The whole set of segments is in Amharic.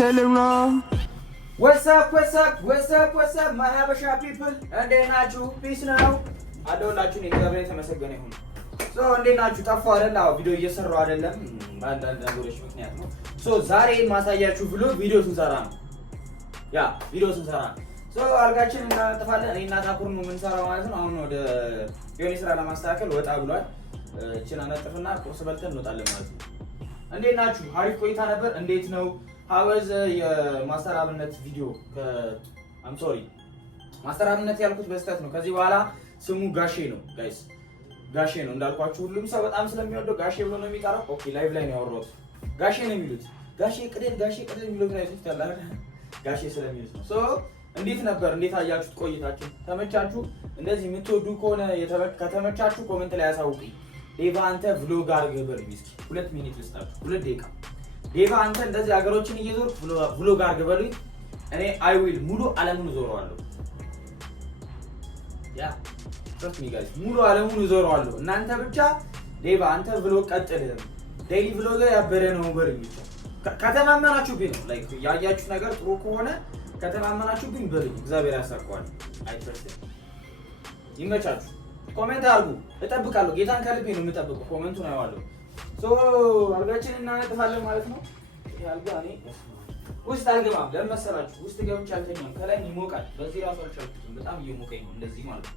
Selena. What's up, my Habasha people? And then Nachu, peace now. I don't like you, Nick. So, and then Nachu, tough for a now. Video, yes, or rather than so, Zari Masaya Chuvulu, videos in Saran. Yeah, videos in Saran. So, I'll get you in the Father in Natapur Moments around the Unisara Massacre, what I would Chinana Tafana, possible to not allow. And then Nachu, Harry Quaitanaber, and they know. How was Master Abnet video? I'm sorry. Master Abnet ያልኩት በስተት ነው ከዚህ በኋላ ስሙ ጋሼ ነው ጋይስ ጋሼ ነው እንዳልኳችሁ ሁሉም ሰው በጣም ስለሚወደው ጋሼ ብሎ ነው የሚቀረው ኦኬ ላይቭ ላይ ነው ያወራሁት ጋሼ ነው የሚሉት ጋሼ ቅደል የሚሉት ነው ይስተላል ጋሼ ስለሚሉት ነው ሶ እንዴት ነበር እንዴት አያችሁት ቆይታችሁ ተመቻችሁ እንደዚህ የምትወዱ ከሆነ ከተመቻችሁ ኮሜንት ላይ አሳውቁኝ ዴቫ አንተ vlog አድርገህ በልኝ እስኪ 2 ሚኒት ልስጣችሁ 2 ደቂቃ ዴቫ አንተ እንደዚህ ሀገሮችን እየዞርክ vlog አድርገህ በሉኝ እኔ አይ ዊል ሙሉ ዓለሙን ዞረዋለሁ ያ trust me guys ሙሉ ዓለሙን ዞረዋለሁ እናንተ ብቻ ዴቫ አንተ vlog ቀጥል ዴይሊ vlog ያበረ ነው በሉኝ ከተማመናችሁብኝ ነው ላይክ ያያችሁ ነገር ጥሩ ከሆነ ከተማመናችሁብኝ በሉኝ እግዚአብሔር ያሳካዋል አይ trust ይመቻችሁ ኮሜንት አድርጉ እጠብቃለሁ ጌታን ከልቤ ነው የምጠብቀው ኮሜንቱን አየዋለሁ ሶ አልጋችን እናነጥፋለን ማለት ነው ያልጋ እኔ ውስጥ አልገባም ለመሰላችሁ ውስጥ ገብቼ አልተኛም ከላይ ይሞቃል በዚህ ራሱ አልቻልኩትም በጣም እየሞቀኝ ነው እንደዚህ ማለት ነው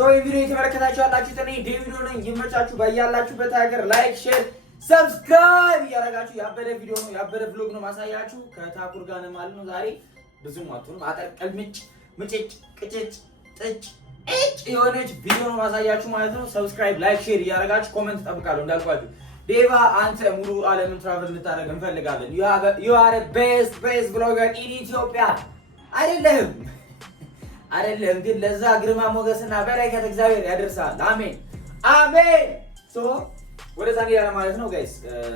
So if you ተመለከታችሁ ያላችሁ ተኔ ዴቪድ ነኝ ይመቻችሁ ባያላችሁበት ሀገር ላይክ ሼር ሰብስክራይብ ያረጋችሁ ያበደ ቪዲዮ ነው ያበደ vlog ነው ማሳያችሁ ከታኩር ጋር ነው ማለት ነው ዛሬ ብዙም አትሉም አጠቀል ምጭጭ ቅጭጭ ጥጭ የሆነች ቪዲዮ ነው ማሳያችሁ ማለት ነው ሰብስክራይብ ላይክ ሼር ያረጋችሁ ኮሜንት ጠብቃለሁ እንዳልኳችሁ ዴቫ አንተ ሙሉ ዓለምን ትራቨል እንድታደርግ እንፈልጋለን you are the best vlogger in Ethiopia አይደለም ግን ለዛ ግርማ ሞገስና በረከት እግዚአብሔር ያደርሳል አሜን አሜን ሶ ወደዛ ያለ ማለት ነው ጋይስ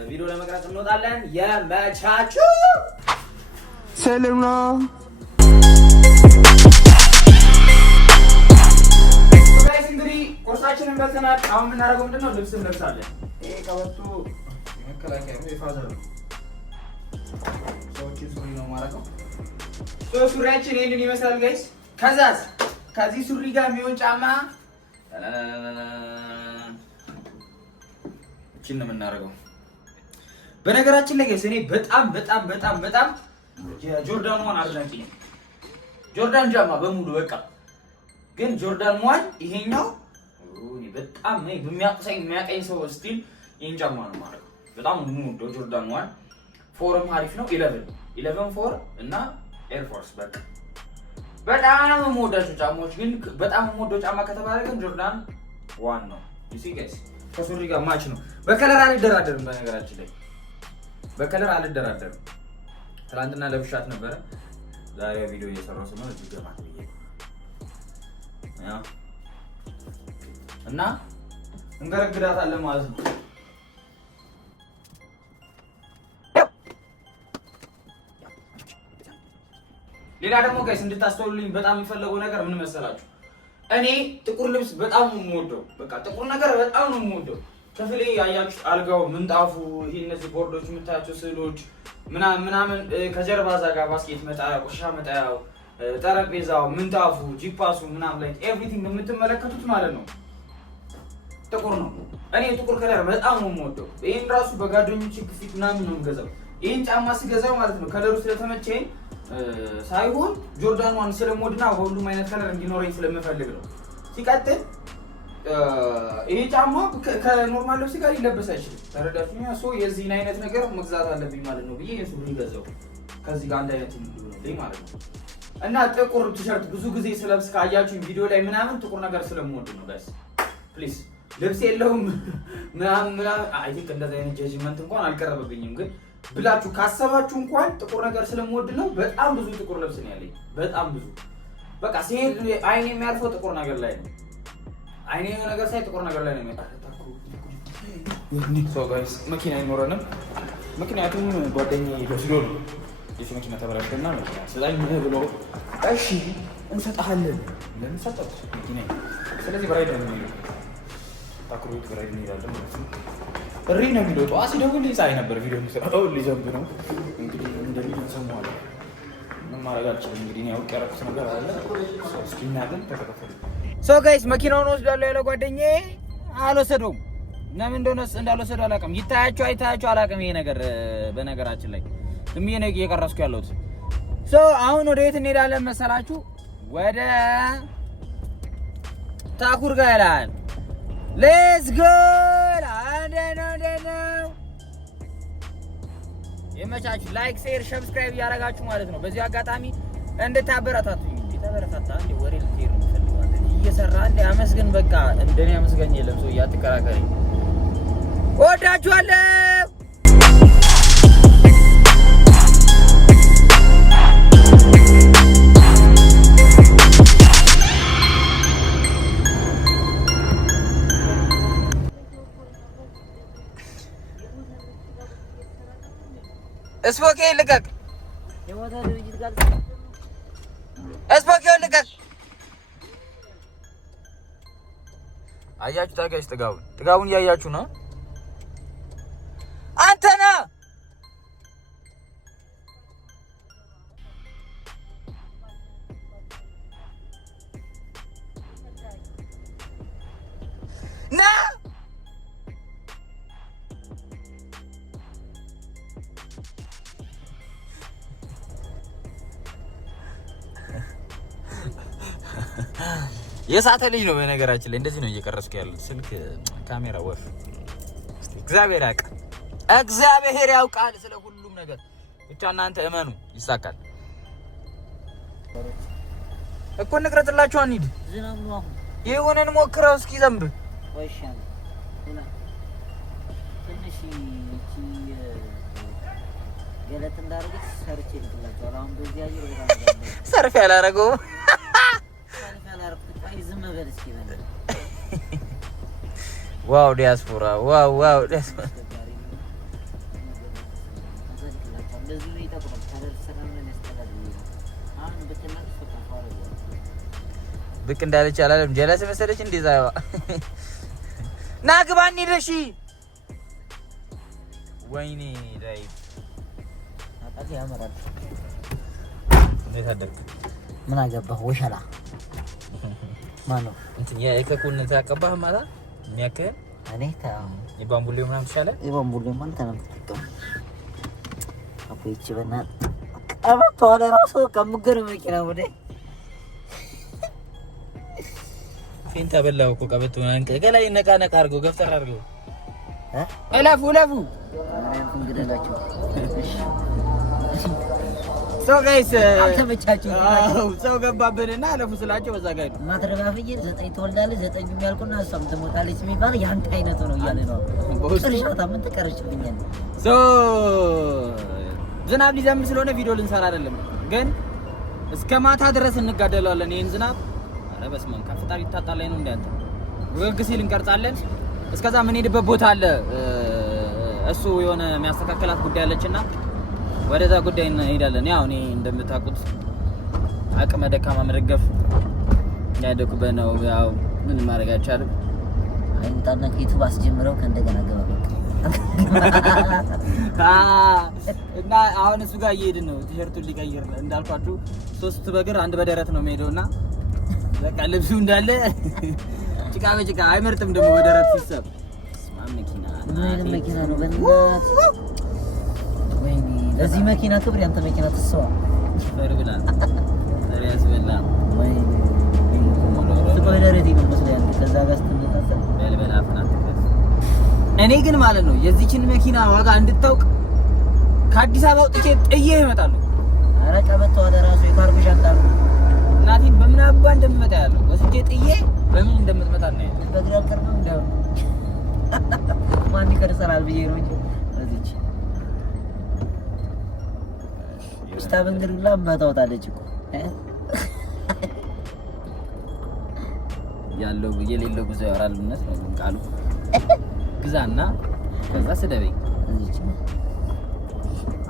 ቪዲዮ ለመቅረጽ እንወጣለን የመቻቹ Selena. ጋይስ እንግዲህ ኮርሳችንን በልተናል አሁን የምናደርገው ምንድነው ልብስ እንለብሳለን ይሄ ቀበቶ የመከላከያ ነው የፋዘር ነው ሶቺ ሱሪ ነው ማለት ነው ሶ ሱሪያችን ይሄንን ይመስላል ጋይስ ከዛስ ከዚህ ሱሪ ጋር የሚሆን ጫማ እቺን ነው የምናደርገው በነገራችን ላይ እኔ በጣም የጆርዳን ዋን አድናቂ ነኝ ጆርዳን ጫማ በሙሉ በቃ ግን ጆርዳን ዋን ይሄኛው በጣም ነው የሚያቀኝ ሰው ስቲል ይሄን ጫማ ነው ማለት በጣም ነው ጆርዳን ዋን ፎርም አሪፍ ነው 11 ፎር እና ኤር ፎርስ በጣም የምወዳቸው ጫማዎች ግን በጣም የምወደው ጫማ ከተባለ ግን ጆርዳን ዋን ነው you see guys ከሱሪ ጋር ማች ነው በከለር አልደራደርም በነገራችን ላይ በከለር አልደራደርም ትላንትና ለብሻት ነበር ዛሬ ቪዲዮ እየሰራሁ ስለሆነ እዚህ ገማት ያ እና እንገረግዳታለን ማለት ነው ሌላ ደግሞ ጋይስ እንድታስተውሉልኝ በጣም የሚፈልገው ነገር ምን መሰላችሁ እኔ ጥቁር ልብስ በጣም ነው የምወደው በቃ ጥቁር ነገር በጣም ነው የምወደው ከፍሌ ያያችሁ አልጋው ምንጣፉ ይሄ እነዚህ ቦርዶች የምታያቸው ስዕሎች ምናምን ከጀርባ ዛጋ ባስኬት መጣያ ቆሻ መጣያው ጠረጴዛው ምንጣፉ ጂፓሱ ምናምን ላይ ኤቭሪቲንግ የምትመለከቱት ማለት ነው ጥቁር ነው እኔ ጥቁር ከለር በጣም ነው የምወደው ይሄን ራሱ በጓደኞቼ ግፊት ምናምን ነው የምገዛው ይሄን ጫማ ስገዛው ማለት ነው ከለሩ ስለተመቸኝ ሳይሆን ጆርዳን ዋን ስለምወድና ሁሉም አይነት ከለር እንዲኖረኝ ስለምፈልግ ነው ሲቀጥል ይሄ ጫማ ከኖርማል ልብስ ጋር ይለበስ አይችልም ተረዳችሁኛ ሶ የዚህን አይነት ነገር መግዛት አለብኝ ማለት ነው ብዬ የሱሪ ገዛው ከዚህ ጋር አንድ አይነት ነው ማለት ነው እና ጥቁር ቲሸርት ብዙ ጊዜ ስለብስ ካያችሁ ቪዲዮ ላይ ምናምን ጥቁር ነገር ስለምወድ ነው ጋይስ ፕሊዝ ልብስ የለውም ምናምን አይ ቲንክ እንደዛ አይነት ጀጅመንት እንኳን አልቀረበብኝም ግን ብላችሁ ካሰባችሁ እንኳን ጥቁር ነገር ስለምወድ ነው በጣም ብዙ ጥቁር ልብስ ነው ያለኝ በጣም ብዙ በቃ ሲሄድ አይኔ የሚያርፈው ጥቁር ነገር ላይ ነው አይኔ ነገር ሳይ ጥቁር ነገር ላይ ነው የሚያርፈው ሰው ጋይስ መኪና አይኖረንም። ምክንያቱም ጓደኛዬ ወስዶ ነው የሱ መኪና ተበላሽቶና መኪና ስለዚህ ምን ብሎ እሺ እንሰጣለን ለምን ሰጠት መኪና። ስለዚህ በራይድ ነው የሚለው ታክሩት በራይድ ነው ይላል ማለት ነው። እሪ ነው የሚለው ጠዋት ሲደውል ይሳይ ነበር ቪዲዮ የሚሰራው ሊዘምብ ነው እንግዲህ እንደሚል ሰማዋል። ምን ማድረግ አልችልም እንግዲህ ያው ቀረኩት ነገር አለ እስኪና ግን ተከታተሉ። ሶ ጋይስ መኪናውን ወስዳለሁ ያለው ጓደኛዬ አልወሰደውም። ለምን እንደሆነ እንዳልወሰደው አላውቅም። ይታያችሁ አይታያችሁ አላውቅም። ይሄ ነገር በነገራችን ላይ ዝም ብዬ ነው እየቀረስኩ ያለሁት። ሶ አሁን ወደ የት እንሄዳለን መሰላችሁ? ወደ ታኩር ጋር ይላል። ሌትስ ጎ ነው የመቻችሁ። ላይክ ሼር ሰብስክራይብ እያደረጋችሁ ማለት ነው። በዚህ አጋጣሚ እንድታበረታቱኝ ተበረታታ እንደ ወሬ ልትሄድ ነው ፈልጋለሁ እየሰራ እንደ አመስግን በቃ እንደኔ አመስገኝ የለም ሰው ያትከራከሪ ወዳችኋለሁ። እስፖኬ ልቀቅ፣ እስፖኬ ልቀቅ። አያችሁ ታጋሽ ጥጋቡን እያያችሁ ነው። አንተ ነህ ና የሳተ ልጅ ነው። በነገራችን ላይ እንደዚህ ነው እየቀረስኩ ያለው ስልክ ካሜራ ወፍ። እግዚአብሔር ያውቃል፣ እግዚአብሔር ያውቃል ስለ ሁሉም ነገር። ብቻ እናንተ እመኑ ይሳካል እኮ። እንቅረጽላችሁ አንሂድ። ዝናብ ነው ይሁንን ሞክረው እስኪ ዘንብ ወይሻል እና ትንሽ እቺ ገለጥ እንዳደረገች ሰርቼ ልትላችሁ አሁን በዚህ አየር በጣም ሰርፍ ያላረገው ዋው ዲያስፖራ ዋው ዲያስፖራ ብቅ እንዳለች አላለም። ጀለስ መሰለች እንደዛ ና ግባ እንሂድ። ወይኔ ላይ አጣቂ ያመራል። እንዴት አደርክ? ምን አገባህ ወሸላ ማነው እንትን የከኩን ተቀባህ ማታ የሚያከህ እኔ ታው የባምቡሌው ምናምን ይሻላል። የባምቡሌው ማለት ተነምጥም አፖ ይችበና አባቶ ወደ ራሱ ከምገር መኪና ወደ ፊንታ በላው እኮ ቀበቶ አንቀ ገላይ ነቃ ነቃ አድርገው ገፍተር አድርገው እለፉ እንግዲላችሁ ሰው ጋይስ አልተመቻችሁ። ሰው ገባብንና አለፉ ስላቸው በዛ ጋር ነው ማትረባፍዬ 9 ትወልዳለች 9 የሚያልቁና እሷም ትሞታለች የሚባል ያንተ አይነት ነው እያለ ነው። ጥርሻታ ምን ተቀርጭብኛል። ዝናብ ሊዘንብ ስለሆነ ቪዲዮ ልንሰራ አይደለም ግን እስከ ማታ ድረስ እንጋደላለን። ይሄን ዝናብ አረ በስመ አብ ከፍጣሪ ይታጣላይ ነው እንዴ ወግ ሲል እንቀርጻለን። እስከዛ ምን ሄድበት ቦታ አለ እሱ የሆነ የሚያስተካክላት ጉዳይ አለችና ወደዛ ጉዳይ እንሄዳለን። ያው እኔ እንደምታውቁት አቅመ ደካማ መደገፍ ያደኩበት ነው። ያው ምን ማድረግ አይቻልም። አይንጣና ከዩቲዩብ አስጀምረው ከእንደገና ገባ እና አሁን እሱ ጋር እየሄድን ነው። ቲሸርቱን ሊቀይር እንዳልኳችሁ 3 በግር 1 በደረት ነው የሚሄደውና በቃ ልብሱ እንዳለ ጭቃ በጭቃ አይመርጥም። ደግሞ በደረት ሲሰብ መኪና ነው በእናት ወይኔ ለዚህ መኪና ክብር ያንተ መኪና ተሰዋ ፈርብላ ታሪያስ በላ ወይኔ ተቆደረዲ ነው መስለኝ ከዛ ጋር ስትመጣጣ በልበላ ፍናት። እኔ ግን ማለት ነው የዚህችን መኪና ዋጋ እንድታውቅ ከአዲስ አበባ ወጥቼ ጥዬ እመጣለሁ። ኧረ ቀበቶ ወደ ራሱ የካርጎ ሻንጣ እናቴን በምን አባ እንደምመጣ ያለው ወስጄ ጥዬ በምን እንደምትመጣ ነው ያለው። በግራ ቀርበው እንደው ማን ይቀርጻል ብዬ ነው እንጂ እዚች ስታበንግሪላ ማታውታለች እኮ ያለው የሌለው ጉዞ ያወራልነት ነው ቃሉ። ግዛና ከዛ ስደበኝ እዚች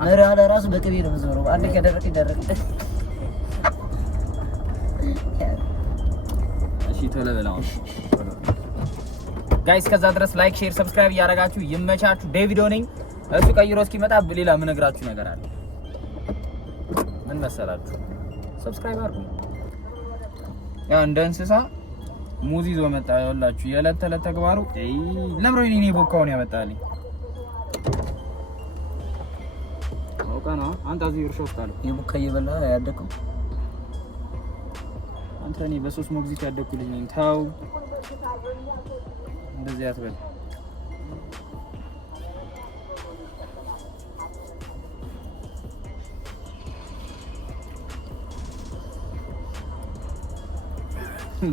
አረ ራሱ በቅቤ ነው የምዞረው። አንድ ከደረቅ ይደረቅ። እሺ ቶሎ በላው ጋይስ። ከዛ ድረስ ላይክ፣ ሼር፣ ሰብስክራይብ እያደረጋችሁ ይመቻችሁ። ዴቪዶ ነኝ። እሱ ቀይሮ እስኪመጣ ሌላ ምን ነግራችሁ ነገር አለ። ምን መሰላችሁ? ሰብስክራይብ አድርጉ። ያው እንደ እንስሳ ሙዝ ይዞ መጣ። ያላችሁ የዕለት ተዕለት ተግባሩ ለምሮኝ እኔ ቦካውን ያመጣልኝ አውቃና አንተ እዚህ እርሾ ወጣለ የቦካ እየበላ ያደከው አንተ እኔ በሶስት ሞግዚት ያደኩልኝ ነኝ። ታው እንደዚህ አትበል።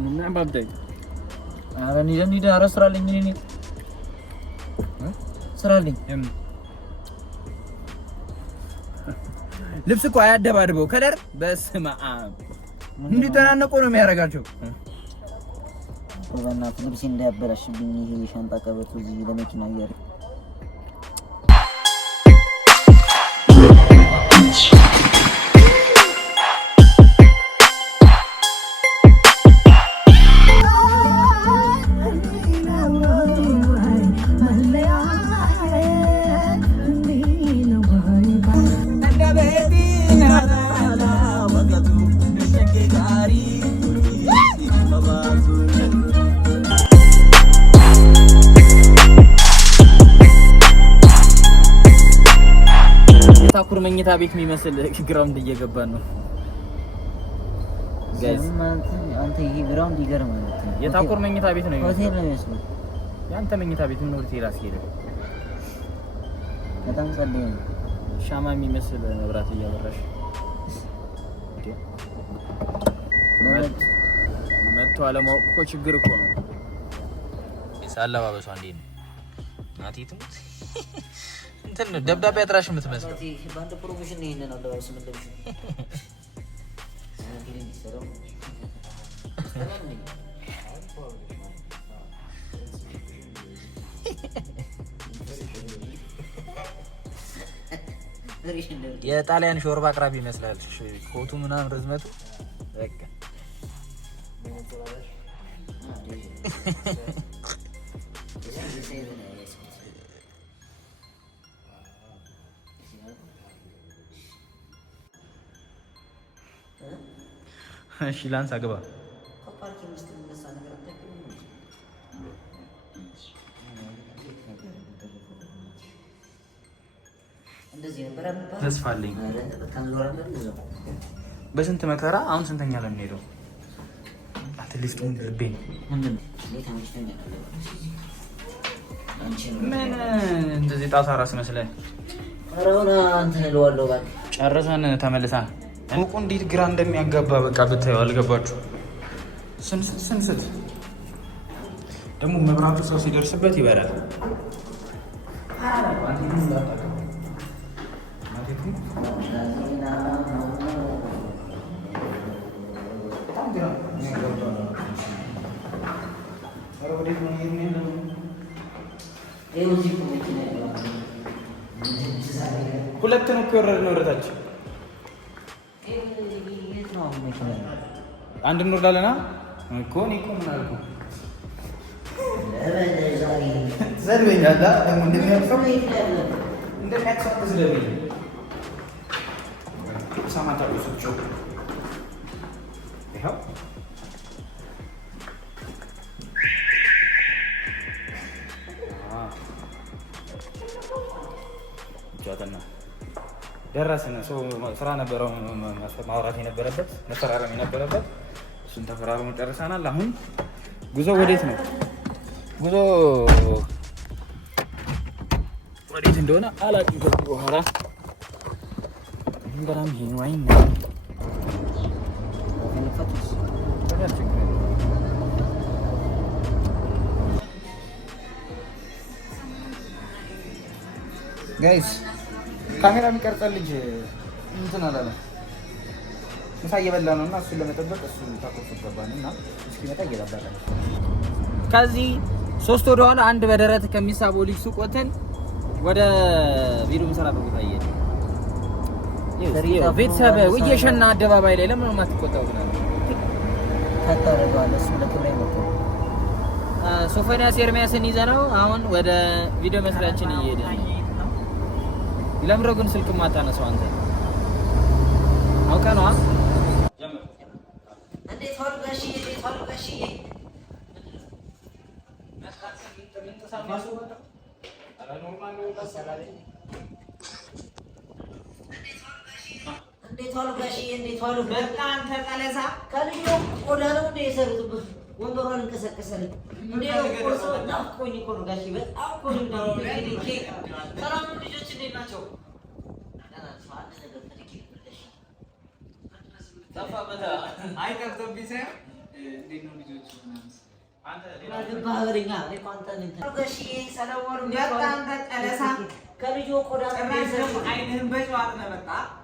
ምን ባብዳይ አረ ኒዳ አረስራለኝ እኔ ስራልኝ ልብስ እኮ አያደባድበው ከለር በስመ አብ እንዲተናነቁ ነው የሚያደርጋቸው። ወዛናት ልብስ እንዳያበላሽብኝ ይሄ ሻንጣ ቀበቶ እዚህ ለመኪና እያለ ታኩር መኝታ ቤት የሚመስል ግራውንድ እየገባን ነው ጋይስ። አንተ ይሄ ግራውንድ ይገርማል። የታኩር መኝታ ቤት ነው ሆቴል ነው የሚመስለው። ያንተ መኝታ ቤት ምን ሆቴል አስሄደ? በጣም ጸደይ ነው። ሻማ የሚመስል መብራት እያበራሽ መጥቶ አለማወቅ እኮ ችግር እኮ ነው። አለባበሷ እንዴት ነው ናቲቱ? እንትን ደብዳቤ አጥራሽ የምትመስለው ባንተ ፕሮሞሽን ነው። ይሄንን አለባበስ ምን ለብሽ የጣሊያን ሾርባ አቅራቢ ይመስላል። ኮቱ ምናምን ርዝመቱ በቃ እሺ ላንሳ ግባ። ተስፋ አለኝ። በስንት መከራ አሁን ስንተኛ ላይ የምንሄደው? አትሊስት ልቤን ምን እንደዚህ ጣሳ ራስ መስለህ ጨርሰን ተመልሰን እንቁ እንዴት ግራ እንደሚያጋባ በቃ ብታዩ አልገባችሁ? ስንስት ደግሞ መብራቱ ሰው ሲደርስበት ይበራል። ሁለት ነው እኮ የወረድነው ወደታች። አንድ እንወርዳለና እኮ እኔ እኮ ምን አልኩ? ዘርበኛላ ደግሞ እንደሚያቅሰው ዝለበኝ ሳማታ ሱጮ ይኸው ጃተና ደረስን። ሰው ስራ ነበረው ማውራት የነበረበት መፈራረም የነበረበት እሱን ተፈራርሞ ጨርሰናል። አሁን ጉዞ ወዴት ነው? ጉዞ ወዴት እንደሆነ አላውቅም። ከዚህ በኋላ እንደራም ይሄን ዋይ ነው ጋይስ ካሜራ የሚቀርጸን ልጅ እንትን አላለ። ምሳ እየበላ ነው እና እሱን ለመጠበቅ እሱ ታቆስ ገባን እና እስኪመጣ እየጠበቀ ነው። ከዚህ 3 ወደኋላ አንድ በደረት ከሚሳበው ልጅ ሱቅ ወተን ወደ ቪዲዮ መሰራበት ቦታ ይሄድ ቤተሰብ ወየሸና አደባባይ ላይ ለምን ማትቆጣው ግን ታታረጋለህ? እሱ ለክብሬ ነው። ሶፎንያስ ኤርሚያስን ይዘነው አሁን ወደ ቪዲዮ መስሪያችን እየሄድን ነው። ለምረው ግን ስልክ ማታነሳው አንተ አውቀህ ነው? እንዴት ሆልጋሽ እንዴት ዋሉ? በቃ አንተ ቀለሳ ከልዩ ቆዳ ነው እንደ የሰሩት ወንበሯን እንቀሰቀሰልኝ እንዴ ቆርሶ ታቆኝ እኮ ነው ጋሺ። በጣም እኮ ነው ሰላም ልጆች እንዴት ናቸው?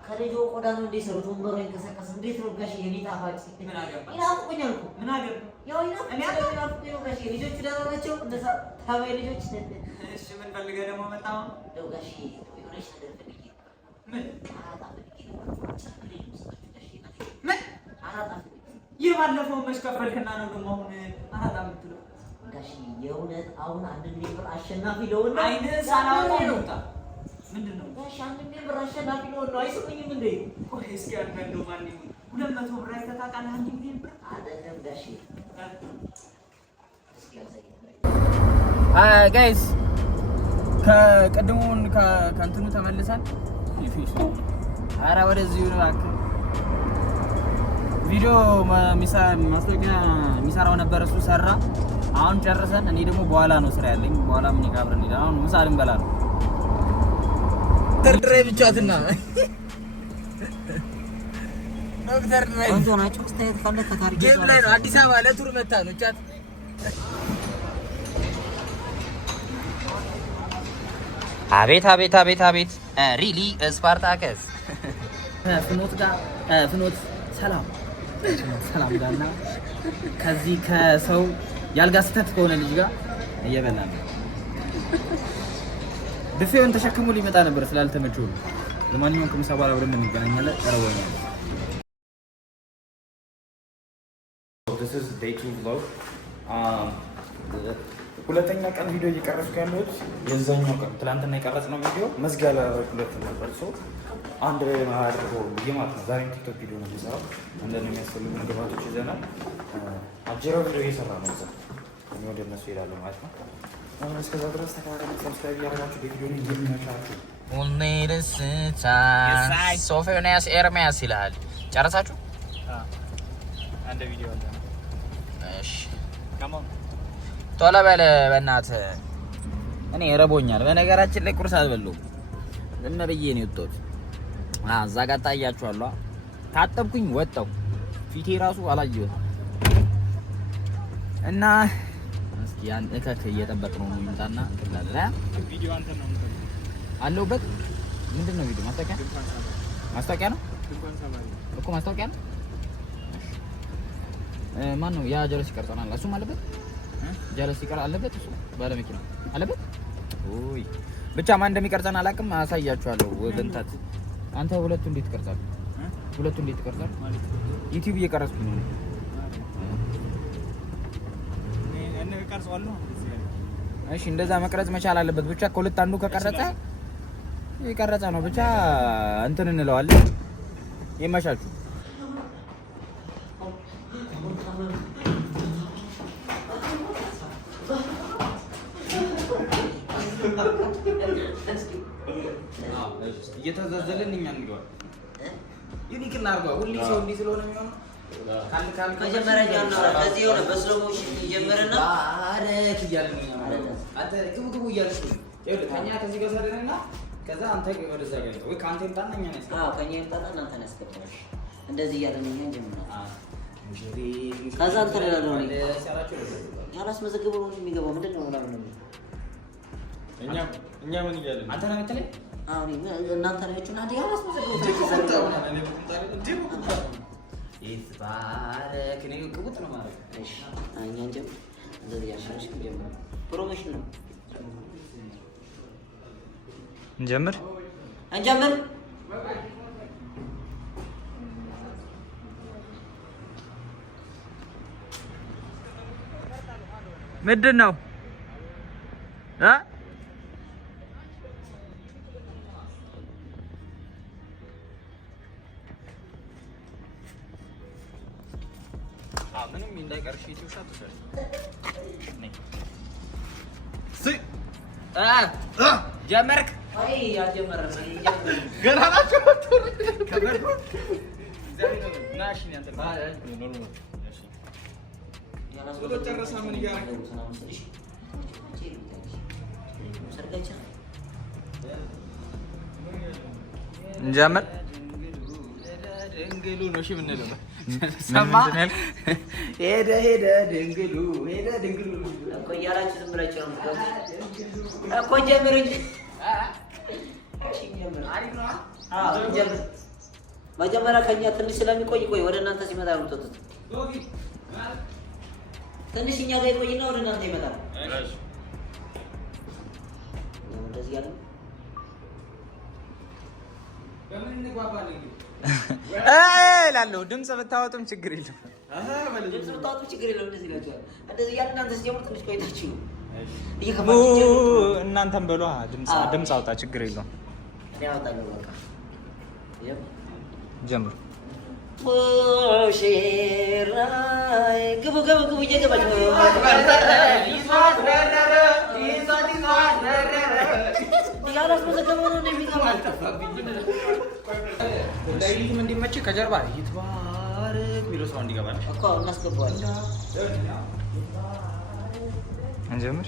ከልጆ ቆዳ ነው እንዲሰሩት ወንበሯ ይንቀሳቀስ። እንዴት ነው ጋሽ? የኔ ጣፋጭ ይናፍቁኛል እኮ ምን አገር ያው ይናፍቁኝ ነው ጋሽ። ልጆቹ ደህና ናቸው? እንደዛ ታባይ ልጆች። እሺ ምን ፈልገህ ደግሞ መጣሁ? ደው ጋሽ የሆነች ነገር ፈልጌ ምን አራጣ የባለፈው መስከፈልከና ነው ደግሞ አሁን አራጣ የምትለው ጋሽ? የእውነት አሁን አንድ ብር አሸናፊ ለሆነ አይነ ሳላወጣ ነው። ምንድነው ጋሽ? አንድ ብር አሸናፊ ለሆነ ነው። አይሰሙኝም እንዴ? ቆይ እስኪ አንደው ማን ነው 200 ብር አይተታቃለ? አንድ ብር አይደለም ጋሽ። ጋይስ ከቀድሞውን ከእንትኑ ተመልሰን ኧረ ወደዚህ ነው አክ ቪዲዮ ማስታወቂያ የሚሰራው ነበር፣ እሱ ሰራ። አሁን ጨርሰን እኔ ደግሞ በኋላ ነው ስራ ያለኝ። በኋላ ምን ይጋብረን ይላል። አሁን ምሳ ልንበላ ነው። ዶክተር ድራይቭ ብቻትና ዶክተር ድራይቭ አንተ ናችሁ ስታይት ካለ ከታሪክ ጌም ላይ ነው። አዲስ አበባ ለቱር መታ ነው ቻት አቤት አቤት አቤት አቤት ሪሊ ስፓርታከስ ፍኖት ሰላም ጋርና ከዚህ ከሰው ያልጋ ስተት ከሆነ ልጅ ጋር እየበላን ነው። ብፌውን ተሸክሞ ሊመጣ ነበር ስላልተመቸው። ለማንኛውም ከምሳ በኋላ አብረን እንገናኛለን። ቀረበኛል። This is day 2 vlog. ሁለተኛ ቀን ቪዲዮ እየቀረጽኩ ያለሁት የዛኛው ቀን ትላንትና የቀረጽነው ቪዲዮ መዝጊያ ለሁለት ነበር። አንድ ላይ አድርገው ማለት ነው። ዛሬም ቲክቶክ ቪዲዮ ነው የሚሰራው። አንዳንድ የሚያስፈልጉ ግባቶች ይዘናል። አጀራው ቪዲዮ እየሰራ ነው። እዛ ወደ እነሱ ይሄዳሉ ማለት ነው። እስከዛ ድረስ ተከታተሉ። ሰብስክራይብ ያደረጋችሁ በቪዲዮ ላይ የሚመቻችሁ ሶፎንያስ ኤርሚያስ ይላል። ጨረሳችሁ? አንድ ቪዲዮ አለ። እሺ ቶሎ በል በእናትህ። እኔ ረቦኛል። በነገራችን ላይ ቁርስ አልበላሁም። ዝም ብዬ ነው የወጣሁት። እዛ ጋር ታያችኋለሁ። ታጠብኩኝ ወጣሁ። ፊቴ ራሱ አላየሁትም። እና እስኪ ያን እከክ እየጠበቅነው ነው ይምጣና እንላለን። ቪዲዮ አንተ ነው አለሁበት። ምንድን ነው ቪዲዮ? ማስታወቂያ ነው እኮ ማስታወቂያ ነው። ማን ነው ያ ጀለስ ይቀርጸናል? እሱም አለበት። ጀለስ ይቀር አለበት። እሱ ባለ መኪና አለበት። ኦይ ብቻ ማን እንደሚቀርጸን አላውቅም። አሳያችኋለሁ። ወገንታት አንተ ሁለቱ እንዴት ትቀርጻለህ? ሁለቱ እንዴት ትቀርጻለህ? ዩቲዩብ እየቀረጽኩ ነው። እኔ ቀርጸዋለሁ። እሺ እንደዛ መቅረጽ መቻል አለበት። ብቻ ከሁለት አንዱ ከቀረጸ የቀረጸ ነው። ብቻ እንትን እንለዋለን። ይመሻችሁ። እየተዘዘልን እኛ እንግዲህ ዩኒክ እናድርገው። ሁሌ ሰው እንዲህ ስለሆነ የሚሆነው መጀመሪያ ጀምሮ ከዚህ የሆነ በስሎ ሞሽን ይጀምርና አረክ እያልን ነው ማለት አንተ ግቡ እያልሽ ነው። ይኸውልህ ከእኛ ከዚህ ጋር ሰደረና ከዛ አንተ ወደዛ ጋር ወይ ካንተ ይምጣና እኛ ነው። አዎ ከኛ ይምጣና እናንተ ነው ያስገባሽ። እንደዚህ እያልን እኛ እንጀምራለን። ከዛ አንተ ለላለው ነው ያላስመዘገበው ነው የሚገባው። ምንድን ነው ምናምን ነው እኛ ምን እያልን አንተ ነው የምትለኝ? አዎ እናንተ ናችሁ እና ያላስመዘገበው ይባረክ ነው ቅቡጥ ነው ማለት ነው። እሺ እኛ እንጀምር። እንደዚህ ያሻሽ ጀምር። ፕሮሞሽን ነው እንጀምር ምንድን ነው ምንም እንዳይቀርሽ ይውሻት ጀመርክ? አይ አልጀመረም። ገና ናቸው። እንጀምር። ድንግሉ ነው እሺ የምንለው ነው። ሰማ ሄደ ድንግሉ እኮ እያላችሁ ዝም ብላችሁ ነው እኮ ጀምር እንጂ ጀምር። መጀመሪያ ከኛ ትንሽ ስለሚቆይ ወደ እናንተ ሲመጣ ነው የምትወጡት። ትንሽ እኛ ጋር ይቆይና ወደ እናንተ ይመጣል። እንደዚህ ያለ እላለሁ። ድምፅ ብታወጡም ችግር የለም። ድምፅ ብታወጡም ችግር የለም። እንደዚህ ይላችኋል። እንደዚህ ያለ እናንተ ሲጀምሩ ትንሽ ቆይታችሁ እናንተም በሏ ድምፅ አውጣ፣ ችግር የለውም። ጀምሩ። ሙሽራይ ግቡ እየገባችሁ ያላስመዘገበ ነው እንደሚገባ ለይቱም እንዲመችህ ከጀርባ ይትባረክ የሚለው ሰው እንዲገባ እኮ እናስገባዋለን። እንጀምር።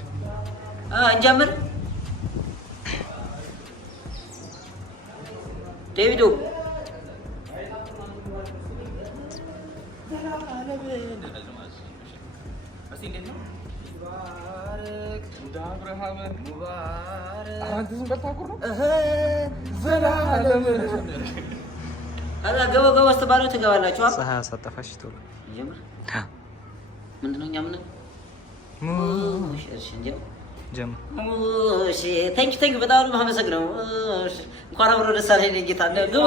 ዴቪዶ ገባ ስትባሉ ትገባላችሁ። ፀሐይ አሳጠፋሽ ቶሎ ምንድን ነው እኛ ምን ቴንኪ በጣም ነው የማመሰግነው። እንኳን አብሮ ደስ አለኝ ጌታ። ግቡ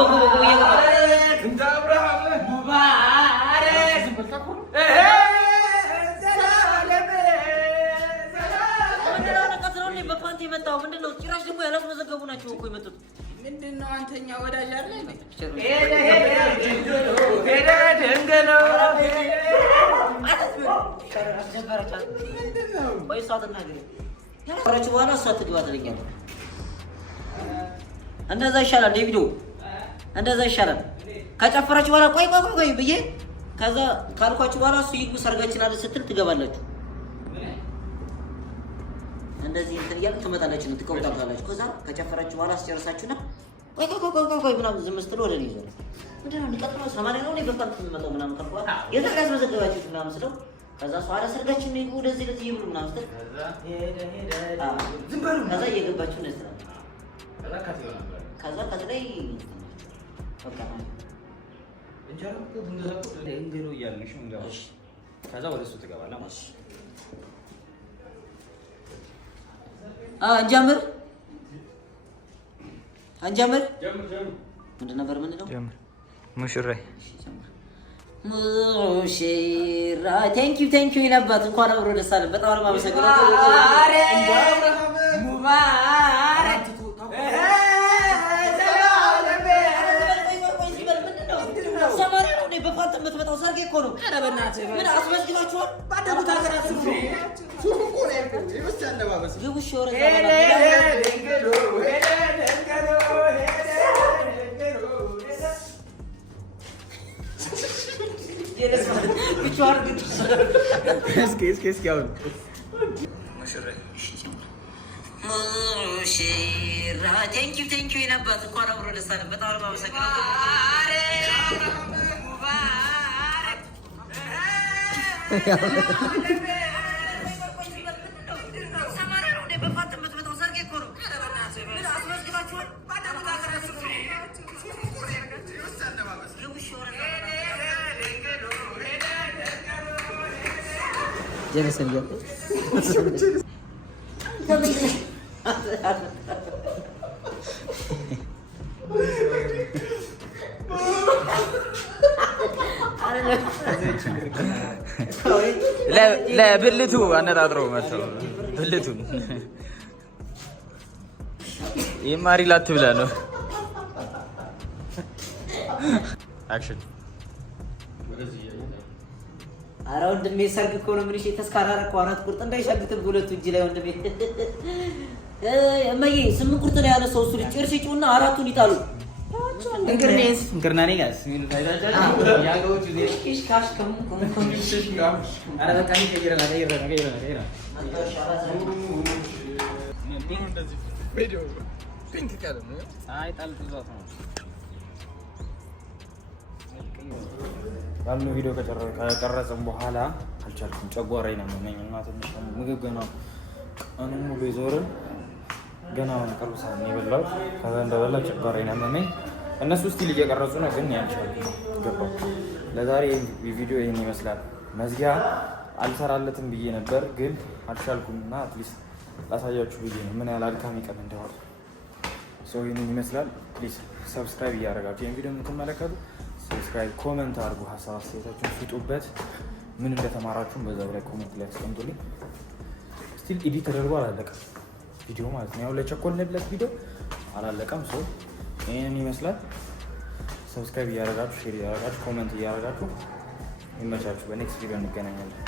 በፓንቲ የመጣው ምንድን ነው? ጭራሽ ደግሞ ያላስመዘገቡ ናቸው እኮ የመጡት። ምንድን ነው አንተኛ ወዳጅ አለ ጨፈረች በኋላ እሷ ትግባ ትለኛለህ። እንደዛ ይሻላል ዴቪዶ፣ እንደዛ ይሻላል። ከጨፈረች በኋላ ቆይ ብዬ ከዛ ካልኳችሁ በኋላ እሱ ይግቡ ሰርጋችን አለ ስትል ትገባላችሁ። እንደዚህ እንትን እያልክ ትመጣላችሁ፣ ትቀውጣላችሁ። ከዛ ከጨፈረችሁ በኋላ አስጨርሳችሁና ቆይ ምናምን ዝም ስትል ወደ እኔ ይዞር ምንድን ነው የሚቀጥለው 80 ነው እኔ በፋንት የምመጣው ምናምን ካልኳት የዛሬ ያስመዘገባችሁት ምናምን ስለው ከዛ እሷ አለ ሰርጋችን ነው ይጉ ወደዚህ ለዚህ ይብሉ ምናምን ስትል ከዛ እየገባችሁ ነው ስራ ከዛ ከላይ በቃ እንጀራ እንደዛው እንግሩ እያልንሽ ነው እንገባሽ። ከዛ ወደ እሱ ትገባለህ ማለት ነው። እንጀምር። ምንድን ነበር የምንለው? ሙሽራይ ቴንኪው ይነባት። እንኳን አብሮ ደስ አለን። በጣም ነው የማመሰግነው። በፋንት የምትመጣው ሰርጌ እኮ ነው። ኧረ በእናትህ ምን አስመዝግባችኋል? ባደጉት ሀገራት ግቡ እሺ። ሙሽራ ቴንኪው ይነባት። እንኳን አብሮ ደስ አለን። በጣም ነው የማመሰግነው። ለብልቱ አነጣጥሮ መተው ብልቱን የማሪ ላት ብላ ነው። አክሽን ኧረ ወንድሜ ሰርግ እኮ ነው። ምንሽ የተስካራረ እኮ 4 ቁርጥ እንዳይሻግትም ሁለቱ እጅ ላይ ወንድሜ። እማዬ 8 ቁርጥ ነው ያለ ሰው እሱ ልጅ ጭርሽ ጩና 4ቱን ይጣሉ። እንግርናኔ ጋስ ሚሉ ታይታቻ ያገውት ዲሽ ካሽ ከም አረ በቃ ይቀየራል ይቀየራል ቪዲዮ ፒንክ ቀለም ነው። አይ ጣልት ዛት ነው ያልነው ቪዲዮ ከቀረጽን በኋላ አልቻልኩም። ጨጓራዬን አመመኝ እና ትንሽ ምግብ ገና ቀኑን ሙሉ የዞርን ገና ቅርብ ሰዓት ነው የበላሁት። ከዛ እንደበላ ጨጓራዬን አመመኝ። እነሱ ስቲል እየቀረጹ ነው ግን ያልቻልኩም ገባሁ። ለዛሬ ቪዲዮ ይህን ይመስላል። መዝጊያ አልሰራለትም ብዬ ነበር ግን አልቻልኩም እና አትሊስት ላሳያችሁ ብዬ ነው ምን ያህል አድካሚ ቀን እንደሆነ። ሰው ይህንን ይመስላል። ፕሊዝ ሰብስክራይብ እያደረጋችሁ ይህን ቪዲዮ የምትመለከቱ ሰብስክራይብ፣ ኮመንት አድርጉ፣ ሀሳብ አስተያየታችሁን ስጡበት። ምን እንደተማራችሁም በዛው ላይ ኮመንት ላይ አስቀምጡልኝ። ስቲል ኤዲት ተደርጎ አላለቀም ቪዲዮ ማለት ነው። ያው ለቸኮልንበት ቪዲዮ አላለቀም። ሰው ይህንን ይመስላል። ሰብስክራይብ እያደረጋችሁ ሼር እያደረጋችሁ ኮመንት እያደረጋችሁ ይመቻችሁ። በኔክስት ቪዲዮ እንገናኛለን።